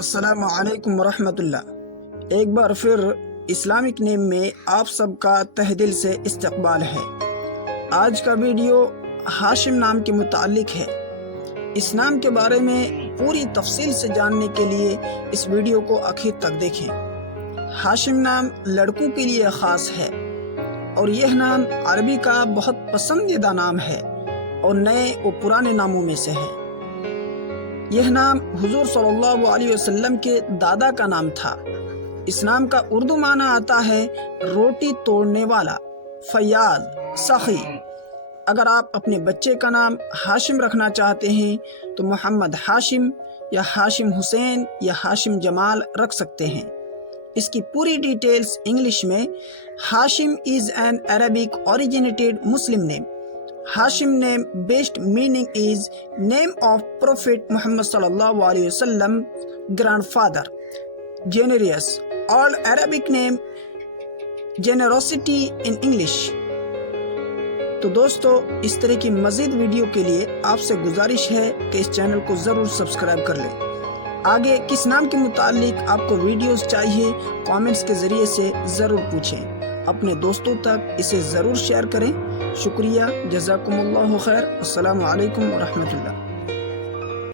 السلام علیکم ورحمۃ اللہ۔ ایک بار پھر اسلامک نیم میں آپ سب کا تہ دل سے استقبال ہے۔ آج کا ویڈیو ہاشم نام کے متعلق ہے۔ اس نام کے بارے میں پوری تفصیل سے جاننے کے لیے اس ویڈیو کو آخر تک دیکھیں۔ ہاشم نام لڑکوں کے لیے خاص ہے اور یہ نام عربی کا بہت پسندیدہ نام ہے اور نئے و پرانے ناموں میں سے ہے۔ یہ نام حضور صلی اللہ علیہ وسلم کے دادا کا نام تھا۔ اس نام کا اردو معنی آتا ہے روٹی توڑنے والا، فیاض، سخی۔ اگر آپ اپنے بچے کا نام ہاشم رکھنا چاہتے ہیں تو محمد ہاشم یا ہاشم حسین یا ہاشم جمال رکھ سکتے ہیں۔ اس کی پوری ڈیٹیلز انگلش میں۔ ہاشم is an Arabic originated Muslim name. Hashim name based meaning is name of Prophet Muhammad sallallahu alaihi wasallam grandfather. Generous, all Arabic name generosity in English. تو دوستو، اس طرح کی مزید ویڈیو کے لیے آپ سے گزارش ہے کہ اس چینل کو ضرور سبسکرائب کر لیں۔ آگے کس نام کے متعلق آپ کو ویڈیوز چاہیے کامنٹس کے ذریعے سے ضرور پوچھیں۔ اپنے دوستوں تک اسے ضرور شیئر کریں۔ شکریہ، جزاکم اللہ خیر، السلام علیکم ورحمۃ اللہ۔